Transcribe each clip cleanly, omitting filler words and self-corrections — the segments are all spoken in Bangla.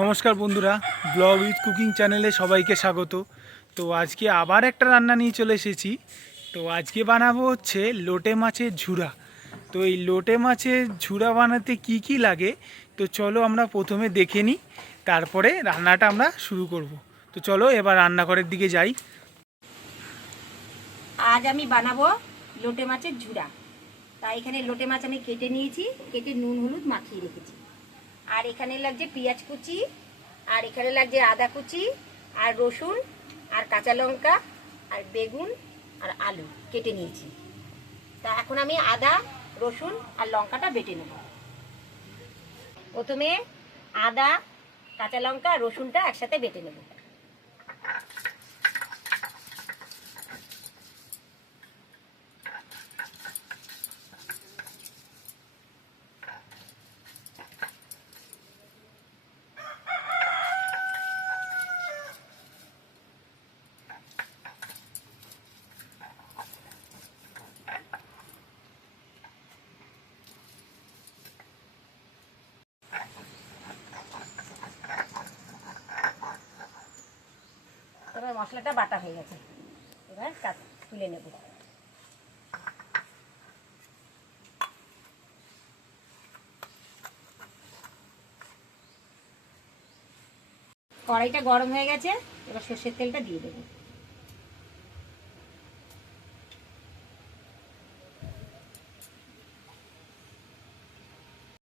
নমস্কার বন্ধুরা, ব্লগ উইথ কুকিং চ্যানেলে সবাইকে স্বাগত। তো আজকে আবার একটা রান্না নিয়ে চলে এসেছি। তো আজকে বানাবো হচ্ছে লোটে মাছের ঝুরা। তো এই লোটে মাছের ঝুরা বানাতে কি কি লাগে, তো চলো আমরা প্রথমে দেখে নিই, তারপরে রান্নাটা আমরা শুরু করব। তো চলো এবার রান্নাঘরের দিকে যাই। আজ আমি বানাবো লোটে মাছের ঝুরা। তাই এখানে লোটে মাছ আমি কেটে নিয়েছি, কেটে নুন হলুদ মাখিয়ে রেখেছি। আর এখানে লাগছে পেঁয়াজ কুচি, আর এখানে লাগছে আদা কুচি, আর রসুন, আর কাঁচা লঙ্কা, আর বেগুন, আর আলু কেটে নিয়েছি। তা এখন আমি আদা, রসুন আর লঙ্কাটা বেটে নেব। প্রথমে আদা, কাঁচা লঙ্কা আর রসুনটা একসাথে বেটে নেব। এবার মশলাটা বাটা হয়ে গেছে, এবার তুলে নেব। কড়াইটা গরম হয়ে গেছে, এবার সর্ষের তেলটা দিয়ে দেবো।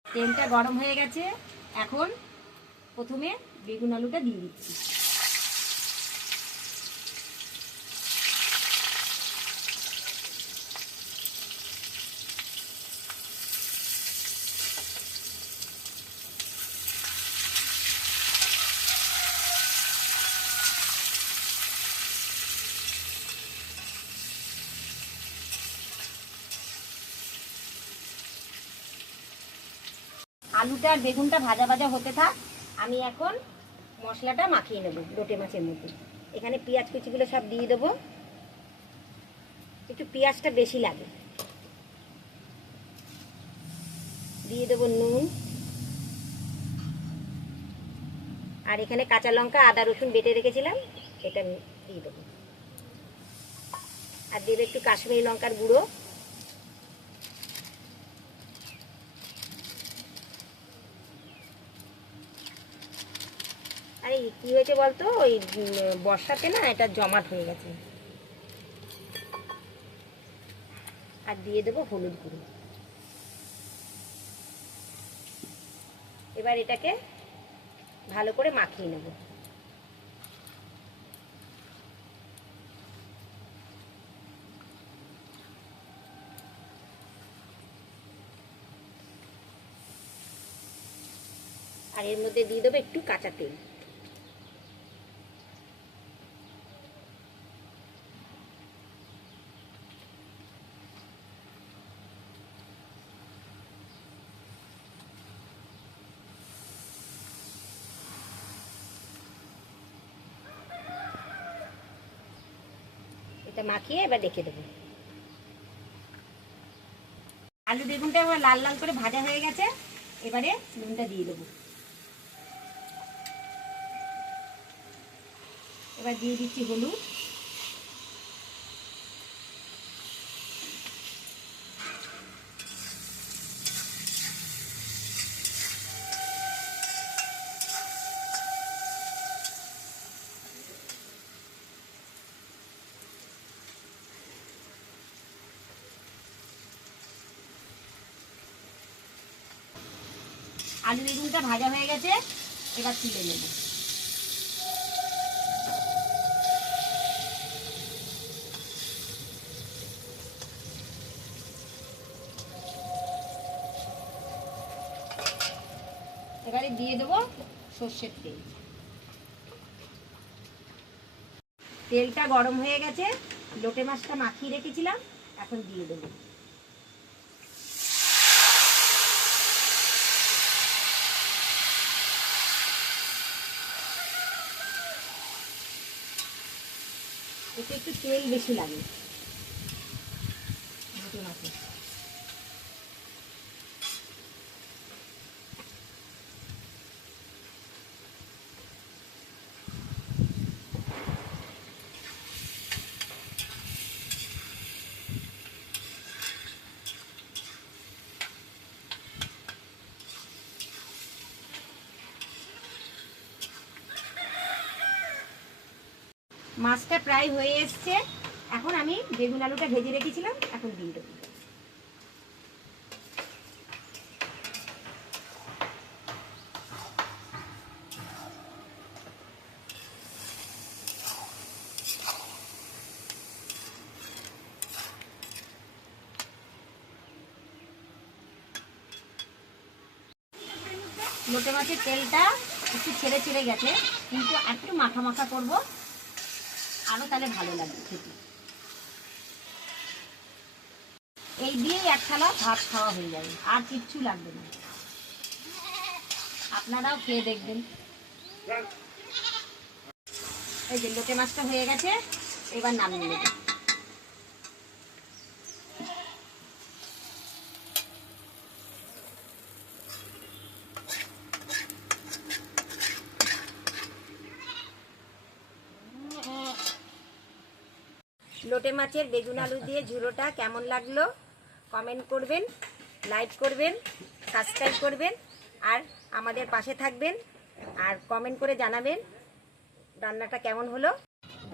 তেলটা গরম হয়ে গেছে, এখন প্রথমে বেগুন আলুটা দিয়ে দিচ্ছি। আলুটা আর বেগুনটা ভাজা ভাজা হতে থাক, আমি এখন মশলাটা মাখিয়ে নেব লোটে মাছের মধ্যে। এখানে পেঁয়াজ কুচিগুলো সব দিয়ে দেবো, একটু পেঁয়াজটা বেশি লাগে। দিয়ে দেবো নুন, আর এখানে কাঁচা লঙ্কা আদা রসুন বেটে রেখেছিলাম, এটা দিয়ে দেবো। আর দেবে একটু কাশ্মীরি লঙ্কার গুঁড়ো। আরে কি হয়েছে বলতো, ওই বর্ষাতে না এটা জমাট হয়ে গেছে। আর দিয়ে দেবো হলুদ গুঁড়ো। এবার এটাকে ভালো করে মাখিয়ে নেব। আর এর মধ্যে দিয়ে দেবো একটু কাঁচা তেল। এটা মাখিয়ে এবার রেখে দেবো। আলু বেগুনটা এবার লাল লাল করে ভাজা হয়ে গেছে, এবারে নুনটা দিয়ে দেবো। এবার দিয়ে দিচ্ছি হলুদ, আলু বেগুনটা ভাজা হয়ে গেছে, এবার তুলে নেব। এবারে দিয়ে দেবো সর্ষের তেল। তেলটা গরম হয়ে গেছে, লোটে মাছটা মাখিয়ে রেখেছিলাম, এখন দিয়ে দেবো। এতে একটু তেল বেশি লাগে লোটে মাছে। মাছটা প্রায় হয়ে এসছে। এখন আমি বেগুন আলুটা ভেজে রেখেছিলাম, এখন দিয়ে দেবো। লোটে মাছের তেলটা একটু ছেড়ে ছেড়ে গেছে, কিন্তু একটু মাখা মাখা করবো, আরও তাহলে ভালো লাগবে খেতে। এই দিয়েই এক থালা ভাত খাওয়া হয়ে যাবে, আর কিচ্ছু লাগবে না। আপনারাও খেয়ে দেখবেন। এই যে লোটে মাছটা হয়ে গেছে, এবার নামিয়ে নেব। লোটে মাছের বেগুন আলু দিয়ে ঝুড়োটা কেমন লাগলো কমেন্ট করবেন, লাইক করবেন, সাবস্ক্রাইব করবেন, আর আমাদের পাশে থাকবেন, আর কমেন্ট করে জানাবেন রান্নাটা কেমন হলো।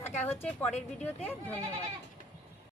দেখা হচ্ছে পরের ভিডিওতে। ধন্যবাদ।